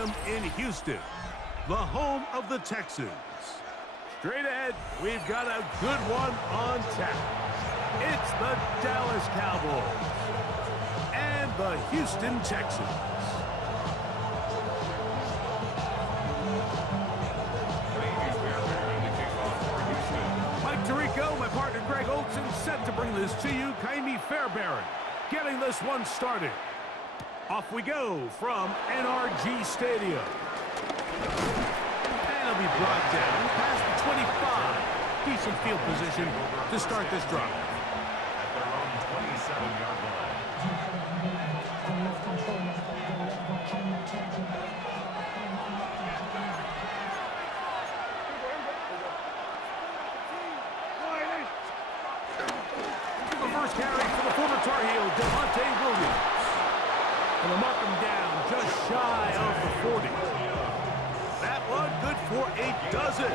Stadium in Houston, the home of the Texans. Straight ahead, we've got a good one on tap. It's the Dallas Cowboys and the Houston Texans. Mike Tirico, my partner Greg Olson, set to bring this to you. Ka'imi Fairbairn getting this one started. Off we go from NRG Stadium. And it'll be brought down past the 25. Decent field position to start this drive. At their own 27-yard line. The first carry for the former Tar Heel, Devontae Williams. And they'll mark him down just shy of the 40. That one good for a dozen. A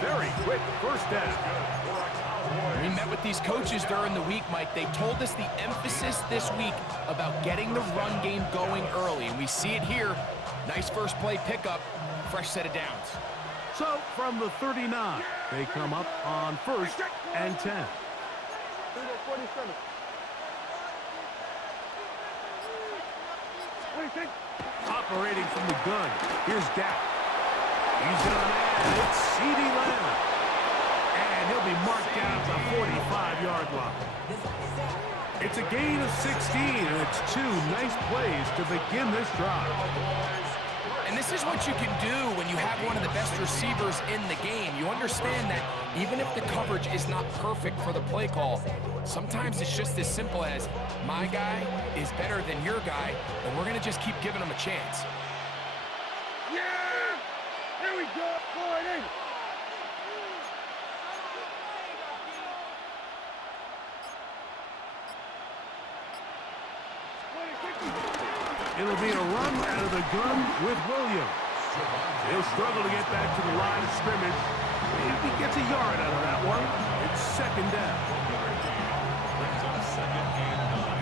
very quick first down. We met with these coaches during the week, Mike. They told us the emphasis this week about getting the run game going early, and we see it here. Nice first play pickup, fresh set of downs. So from the 39, they come up on 1st and 10. Operating from the gun, here's Dak. He's got an man, it's CeeDee Lamb. And he'll be marked down at the 45-yard line. It's a gain of 16, and it's 2 nice plays to begin this drive. And this is what you can do when you have one of the best receivers in the game. You understand that even if the coverage is not perfect for the play call, sometimes it's just as simple as my guy is better than your guy, and we're going to just keep giving him a chance. Yeah! Here we go! It'll be a run out of the gun with Williams. He'll struggle to get back to the line of scrimmage. If he gets a yard out of that one, it's second down. Brings up 2nd and 9.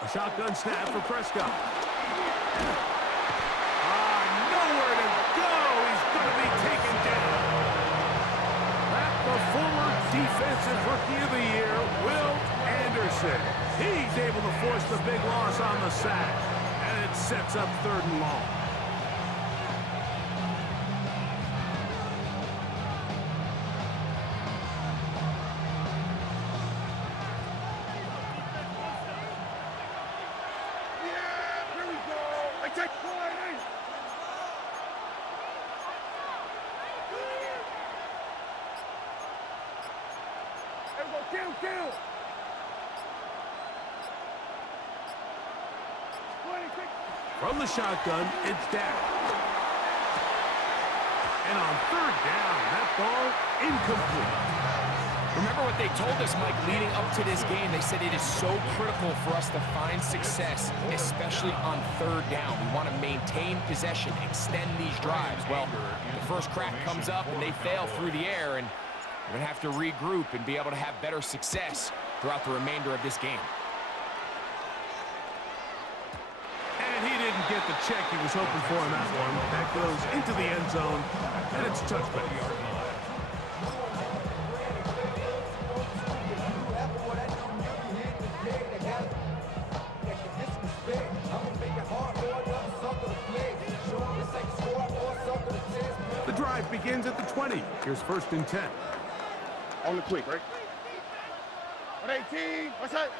A shotgun snap for Prescott. Nowhere to go. He's going to be taken down. That's the former Defensive Rookie of the Year, Will Anderson. He's able to force the big loss on the sack, and it sets up 3rd and long. Kill! From the shotgun, it's Dak. And on 3rd down, that ball incomplete. Remember what they told us, Mike, leading up to this game. They said it is so critical for us to find success, especially on 3rd down. We want to maintain possession, extend these drives. Well, the first crack comes up and they fail through the air, and we're going to have to regroup and be able to have better success throughout the remainder of this game. And he didn't get the check he was hoping for in that one. That goes into the end zone, and it's touchback. The drive begins at the 20. Here's 1st and 10. On the quick, right? 118. What's that?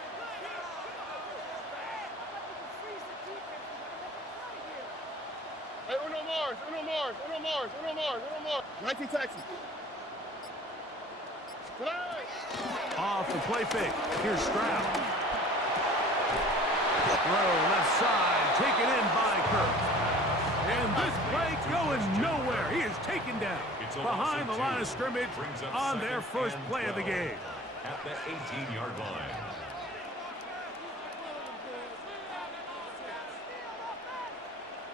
Hey, Uno Mars. 19 Texans. Off the play fake. Here's Stroud. Throw left side, taken in by Kirk. And this play going nowhere. He is taken down behind the line of scrimmage on their first play of the game. at the 18-yard line.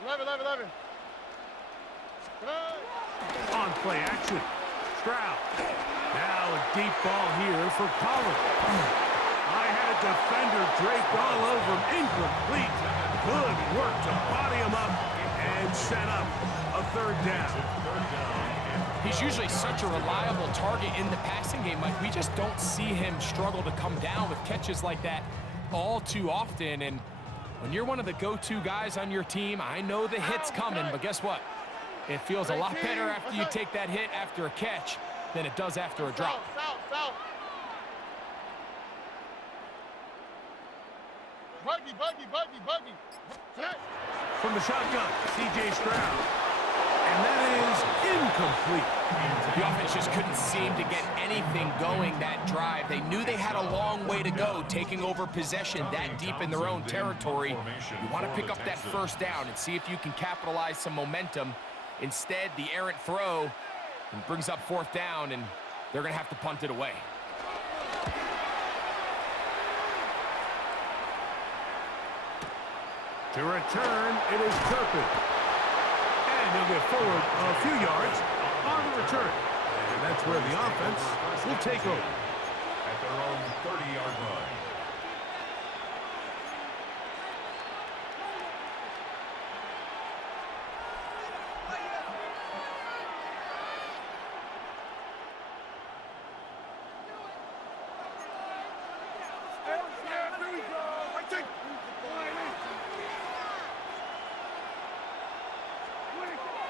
Eleven. On play action. Stroud. Now a deep ball here for Collins. I had a defender draped all over him. Incomplete. Good work to body him up and set up a third down. He's usually such a reliable target in the passing game, Mike. We just don't see him struggle to come down with catches like that all too often. And when you're one of the go-to guys on your team, I know the hit's coming, but guess what? It feels a lot better after you take that hit after a catch than it does after a drop. Foul. Buggy. From the shotgun, C.J. Stroud. And that is incomplete. The offense just couldn't seem to get anything going that drive. They knew they had a long way to go, taking over possession that deep in their own territory. You want to pick up that first down and see if you can capitalize some momentum. Instead, the errant throw brings up fourth down, and they're going to have to punt it away. To return, it is Turpin. And he'll get forward a few yards on the return. And that's where the offense will take over. At their own 30-yard line.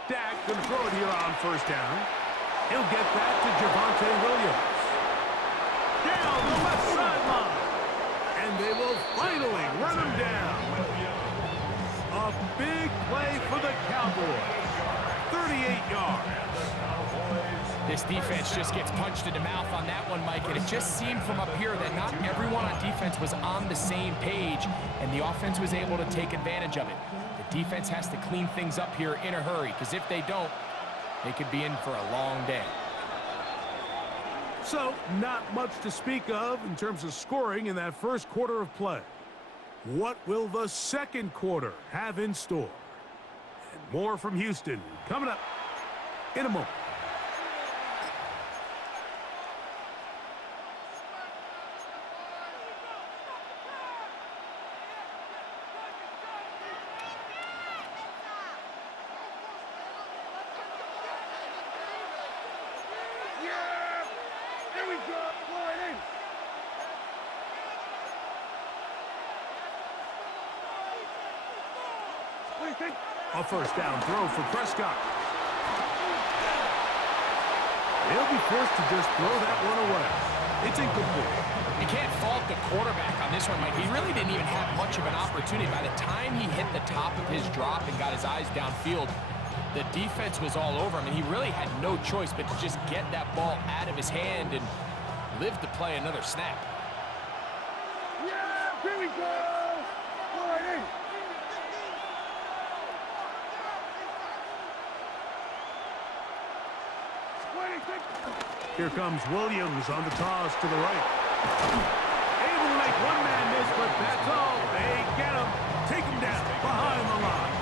Dak can throw it here on first down. He'll get that to Javonte Williams. Down the left sideline. And they will finally run him down. A big play for the Cowboys. 38 yards. This defense just gets punched in the mouth on that one, Mike, and it just seemed from up here that not everyone on defense was on the same page, and the offense was able to take advantage of it. The defense has to clean things up here in a hurry, because if they don't, they could be in for a long day. So, not much to speak of in terms of scoring in that first quarter of play. What will the second quarter have in store? And more from Houston coming up in a moment. A first down throw for Prescott. He'll be forced to just throw that one away. It's incomplete. You can't fault the quarterback on this one, Mike. He really didn't even have much of an opportunity. By the time he hit the top of his drop and got his eyes downfield, the defense was all over him, and he really had no choice but to just get that ball out of his hand and live to play another snap. Yeah, here we go. Here comes Williams on the toss to the right. Able to make one man miss, but that's all. They get him. Take him down behind the line.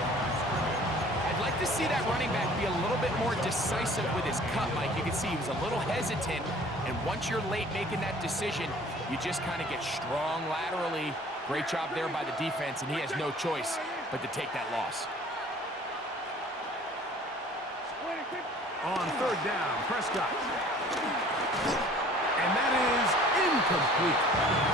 I'd like to see that running back be a little bit more decisive with his cut, Mike. You can see he was a little hesitant, and once you're late making that decision, you just kind of get strong laterally. Great job there by the defense, and he has no choice but to take that loss. On third down, Prescott. And that is incomplete.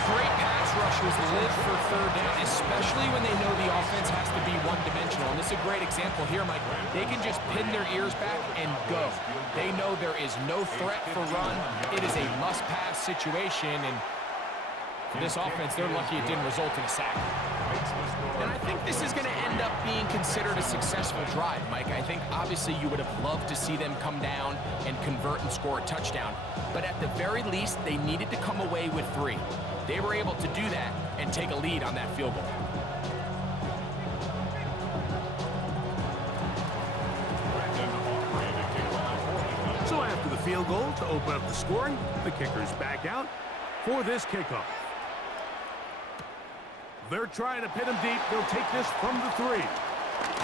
Great pass rushers live for third down, especially when they know the offense has to be one-dimensional. And this is a great example here, Mike. They can just pin their ears back and go. They know there is no threat for run. It is a must-pass situation, and for this offense, they're lucky it didn't result in a sack. And I think this is going to end up being considered a successful drive, Mike. I think obviously you would have loved to see them come down and convert and score a touchdown. But at the very least, they needed to come away with 3. They were able to do that and take a lead on that field goal. So after the field goal to open up the scoring, the kicker's back out for this kickoff. They're trying to pin him deep. They'll take this from the 3.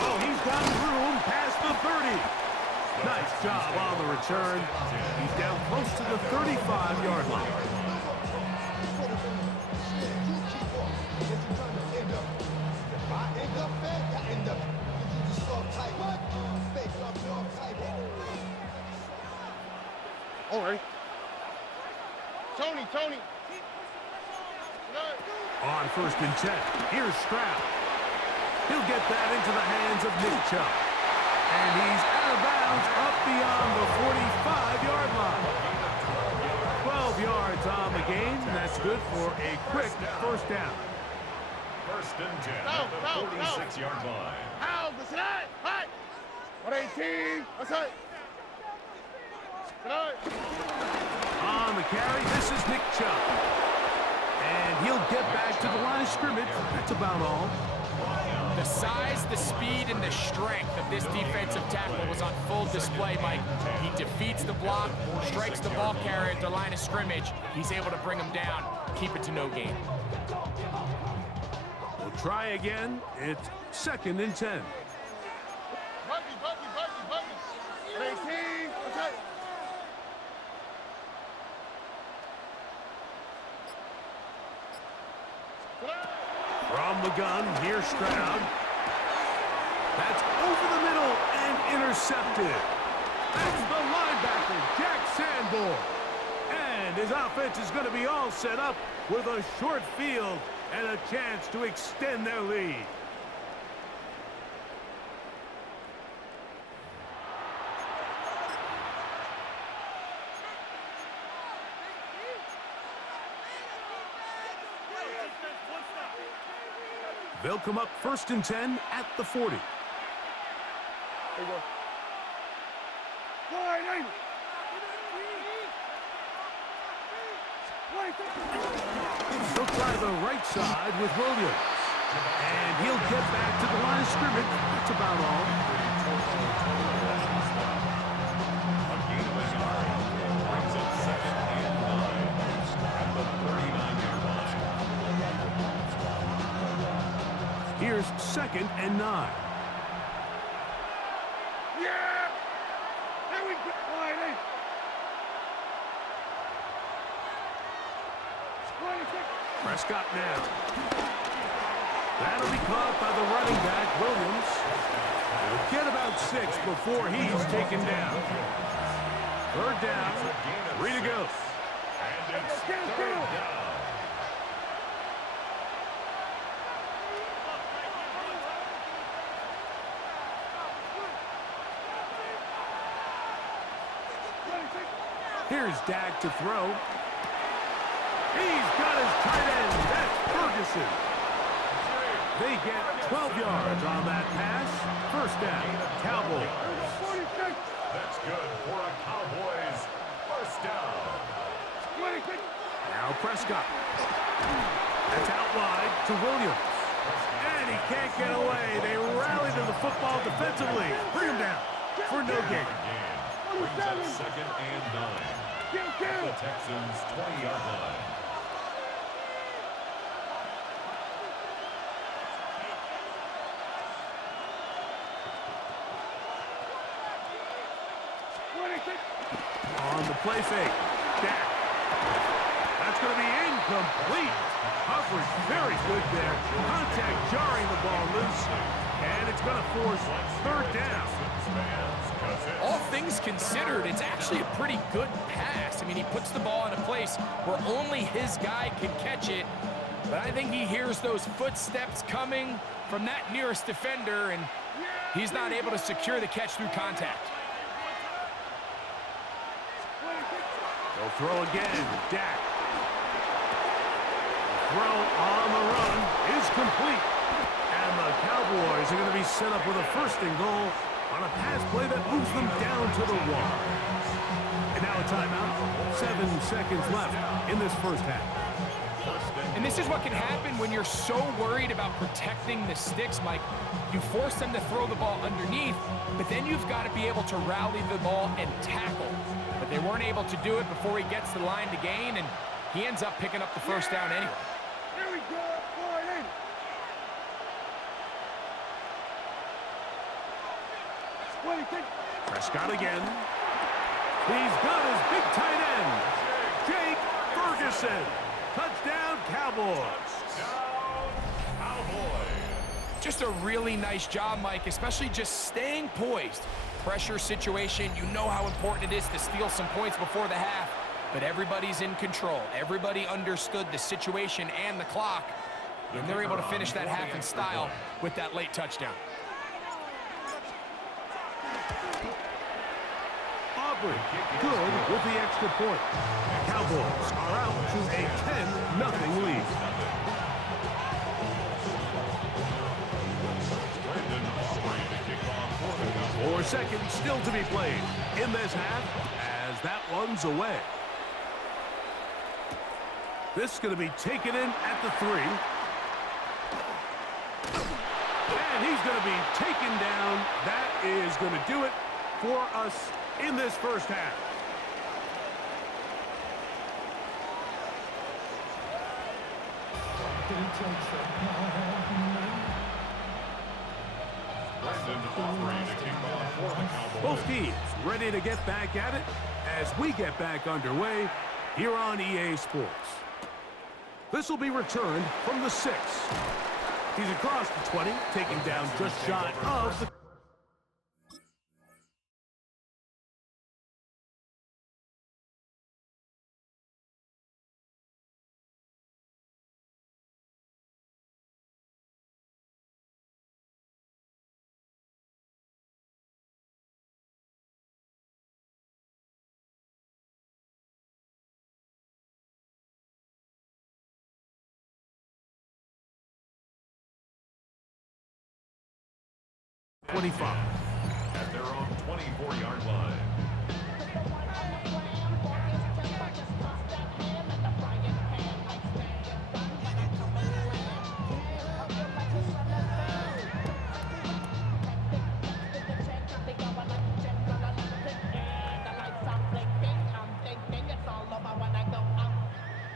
Oh, he's got room past the 30. Nice job on the return. He's down close to the 35-yard line. All right. Tony. On 1st and 10, here's Stroud. He'll get that into the hands of Nick Chubb. And he's out of bounds up beyond the 45-yard line. 12 yards on the game, and that's good for a quick first down. 1st and 10 at the 46-yard line. How the slide? Hot. 118. That's it. On the carry, this is Nick Chubb. And he'll get back to the line of scrimmage. That's about all. The size, the speed, and the strength of this defensive tackle was on full display, Mike. He defeats the block, strikes the ball carrier at the line of scrimmage. He's able to bring him down, keep it to no gain. We'll try again. It's 2nd and 10. Buggy. 118. That's it. From the gun, here's Stroud. That's over the middle and intercepted. That's the linebacker, Jack Sanborn. And his offense is going to be all set up with a short field and a chance to extend their lead. They'll come up 1st and 10 at the 40. There you go. He'll try the right side with Williams. And he'll get back to the line of scrimmage. That's about all. A gain of a yard brings up 2nd and 9 at the 39-yard line. Here's 2nd and 9. Yeah! There we go. Prescott now. That'll be caught by the running back, Williams. He'll get about 6 before he's taken down. 3rd down, 3 to go. And it's 3rd down. Here's Dak to throw. He's got his tight end. That's Ferguson. They get 12 yards on that pass. 1st down, Cowboys. That's good for a Cowboys 1st down. Now Prescott. That's out wide to Williams. And he can't get away. They rally to the football defensively. Bring him down for no gain. Brings up 2nd and 9. The Texans 20-yard line. On the play fake, Dak. That's going to be incomplete. Coverage very good there. Contact jarring the ball loose. And it's going to force 3rd down. All things considered, it's actually a pretty good pass. I mean, he puts the ball in a place where only his guy can catch it. But I think he hears those footsteps coming from that nearest defender, and he's not able to secure the catch through contact. They'll throw again. Dak. The throw on the run is complete. And the Cowboys are going to be set up with a 1st and goal on a pass play that moves them down to the wall. And now a timeout. 7 seconds left in this 1st half. And this is what can happen when you're so worried about protecting the sticks, Mike. You force them to throw the ball underneath, but then you've got to be able to rally the ball and tackle. But they weren't able to do it before he gets the line to gain, and he ends up picking up the first down anyway. Here we go. Going in. Prescott again. He's got his big tight end, Jake Ferguson. Touchdown, Cowboys. Just a really nice job, Mike, especially just staying poised. Pressure situation, you know how important it is to steal some points before the half, but everybody's in control. Everybody understood the situation and the clock, and they're able to finish that half in style with that late touchdown. Aubrey, good with the extra point. Cowboys are out to a 10-0 lead. Brandon Aubrey to kick off for the Cowboys. 4 seconds still to be played in this half as that one's away. This is going to be taken in at the 3. And he's going to be taken down. That is going to do it for us in this first half. Brandon Aubrey to kick off for the Cowboys. Both teams ready to get back at it as we get back underway here on EA Sports. This will be returned from the 6. He's across the 20, taken down just shy of the... At their own 24-yard line.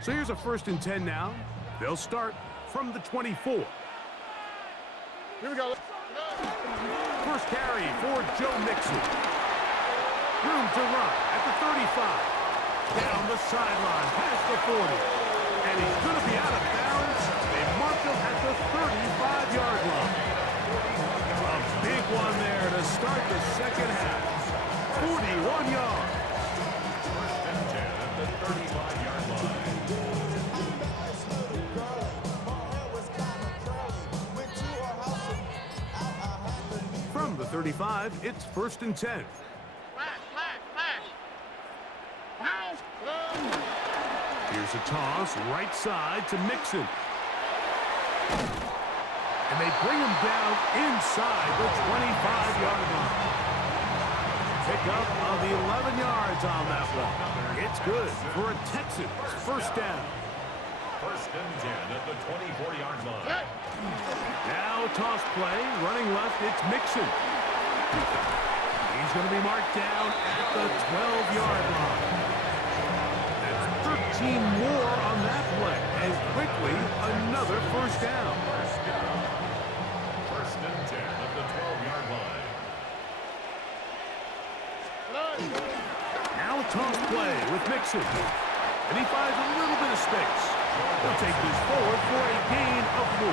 So here's a 1st and 10 now. They'll start from the 24. Here we go. First carry for Joe Mixon. Room to run at the 35. Down the sideline, past the 40. And he's going to be out of bounds. They mark him at the 35-yard line. A big one there to start the second half. 41 yards. First and 10 at the 35-yard line. From the 35, it's 1st and 10. Here's a toss, right side to Mixon. And they bring him down inside the 25-yard line. Pickup of 11 yards on that one. It's good for a Texans first down. First and 10 at the 24-yard line. Now toss play, running left, it's Mixon. He's going to be marked down at the 12-yard line. That's 13 more on that play, and quickly another first down. First and 10 at the 12-yard line. Now a toss play with Mixon. And he finds a little bit of space. He'll take this forward for a gain of 4.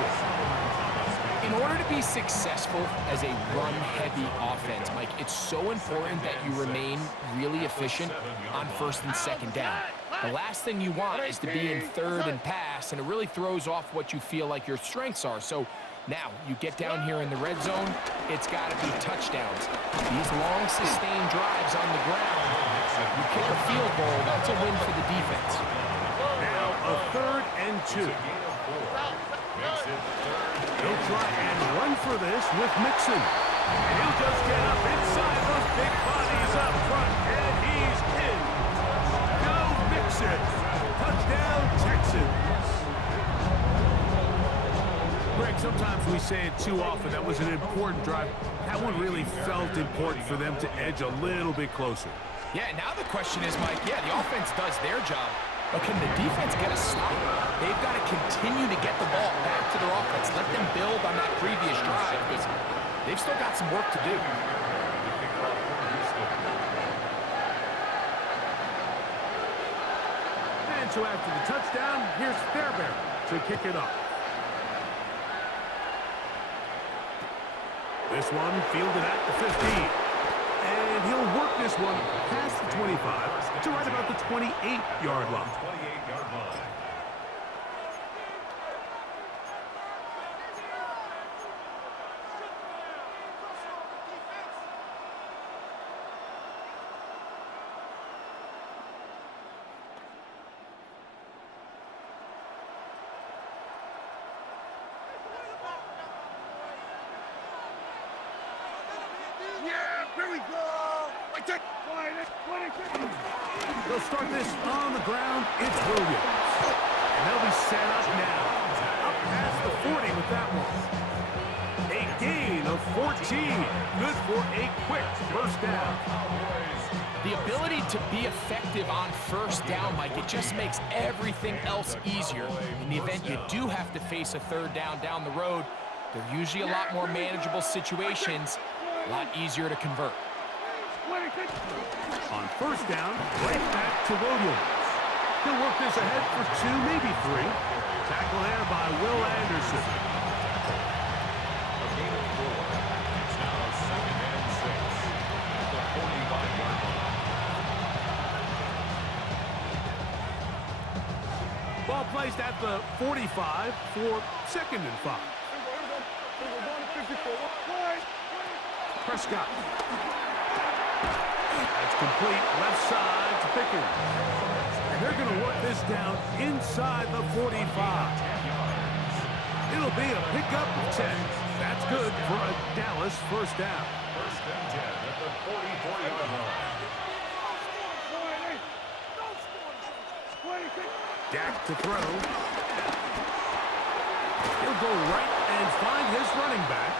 In order to be successful as a run-heavy offense, Mike, it's so important that you remain really efficient on 1st and 2nd down. The last thing you want is to be in 3rd and pass, and it really throws off what you feel like your strengths are. So now you get down here in the red zone, it's got to be touchdowns. These long, sustained drives on the ground, you kick a field goal, that's a win for the defense. Now a 3rd and 2. He'll try and run for this with Mixon. And he'll just get up inside those big bodies up front, and he's in. Go Mixon. Touchdown, Texans. Greg, sometimes we say it too often. That was an important drive. That one really felt important for them to edge a little bit closer. Yeah, now the question is, Mike, yeah, the offense does their job. But can the defense get a stop? They've got to continue to get the ball back to their offense. Let them build on that previous drive because they've still got some work to do. And so after the touchdown, here's Fairbairn to kick it off. This one fielded at the 15. And he'll work this one past the 25 to right about the 28-yard line. 28-yard line. Here we go. They'll start this on the ground. It's Williams. And they'll be set up now. Up past the 40 with that one. A gain of 14. Good for a quick first down. The ability to be effective on first down, Mike, it just makes everything else easier. In the event you do have to face a third down the road, they're usually a lot more manageable situations, a lot easier to convert. On first down, right back to Williams. He'll work this ahead for 2, maybe 3. Tackle there by Will Anderson. A gain of 4. It's now 2nd and 6 at the 45-yard line. Ball placed at the 45 for 2nd and 5. Prescott. That's complete left side to Pickens. And they're going to work this down inside the 45. It'll be a pickup of 10. That's good for a Dallas first down. 1st and 10 at the 44-yard line. Dak to throw. He'll go right and find his running back.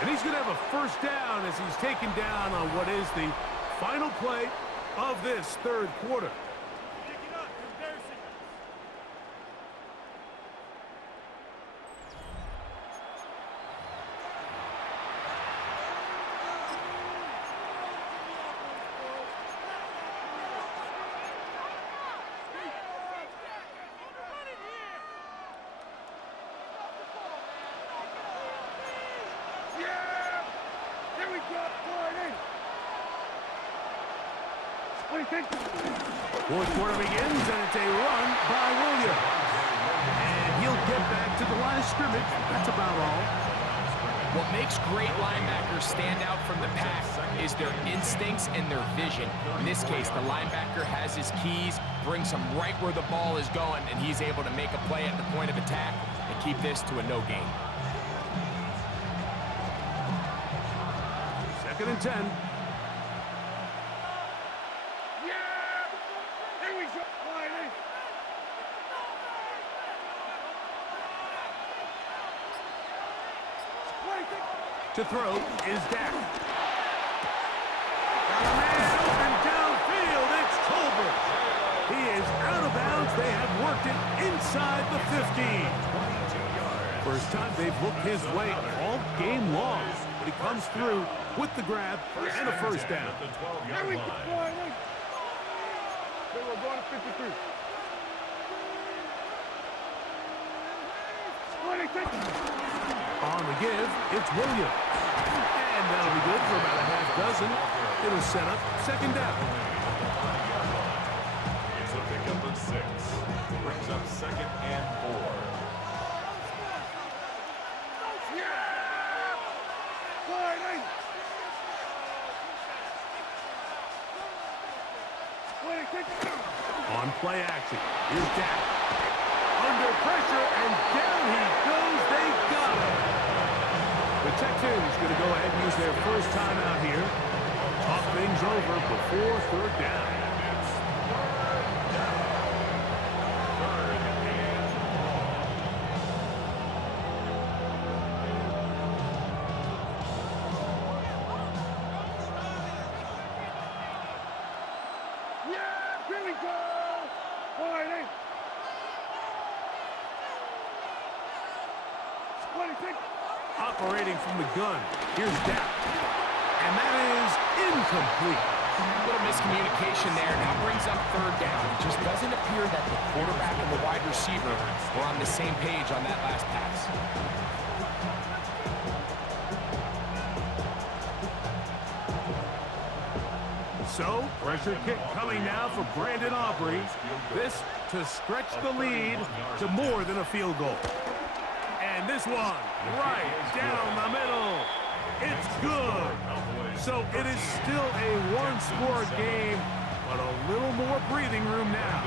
And he's going to have a first down as he's taken down on what is the final play of this third quarter. Fourth quarter begins, and it's a run by Williams. And he'll get back to the line of scrimmage. That's about all. What makes great linebackers stand out from the pack is their instincts and their vision. In this case, the linebacker has his keys, brings him right where the ball is going, and he's able to make a play at the point of attack and keep this to a no gain. 2nd and 10. To throw is Dak. Got a man open downfield. It's Tolbert. He is out of bounds. They have worked it inside the 15. First time they've looked his way all game long. But he comes through with the grab and a first down. At the 12-yard line. We're going to 53. On the give, it's Williams. And that'll be good for about a half dozen. It'll set up 2nd down. It's a pickup of 6. Brings up 2nd and 4. On play action, here's Dak. Under pressure, and down he goes. They got him. The Texans going to go ahead and use their first time out here. Talk things over before 3rd down. 180. 26. Operating from the gun. Here's Dak. And that is incomplete. Little miscommunication there. Now brings up third down. It just doesn't appear that the quarterback and the wide receiver were on the same page on that last pass. So, pressure kick coming now for Brandon Aubrey. This to stretch the lead to more than a field goal. And this one, right down the middle. It's good. So it is still a one-score game, but a little more breathing room now.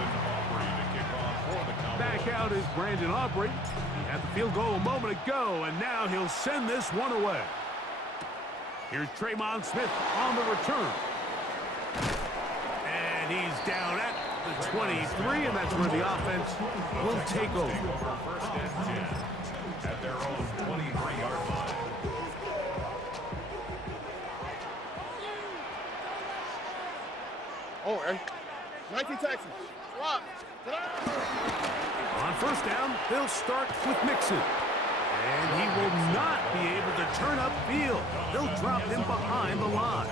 Back out is Brandon Aubrey. He had the field goal a moment ago, and now he'll send this one away. Here's Traymon Smith on the return. And he's down at the 23, and that's where the offense will take over. First and 10 at their own 23-yard line. Oh, 19 Texans. Rock. On first down, they'll start with Mixon. And he will not be able to turn upfield. They'll drop him behind the line.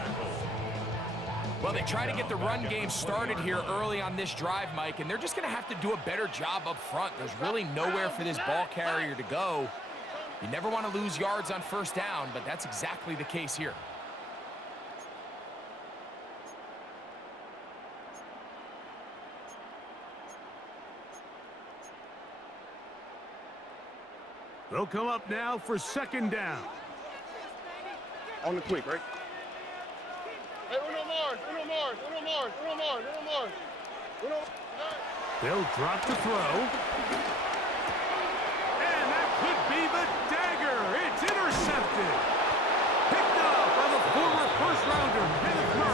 Well, they try to get the run game started here early on this drive, Mike, and they're just going to have to do a better job up front. There's really nowhere for this ball carrier to go. You never want to lose yards on first down, but that's exactly the case here. They'll come up now for second down. On the quick, right? Hey, Uno Mars, Uno Mars, Uno Mars, Uno Mars, Uno Mars. Uno Mars. They'll drop to throw. And that could be the dagger. It's intercepted. Picked up by the former first-rounder, Kenneth Murray.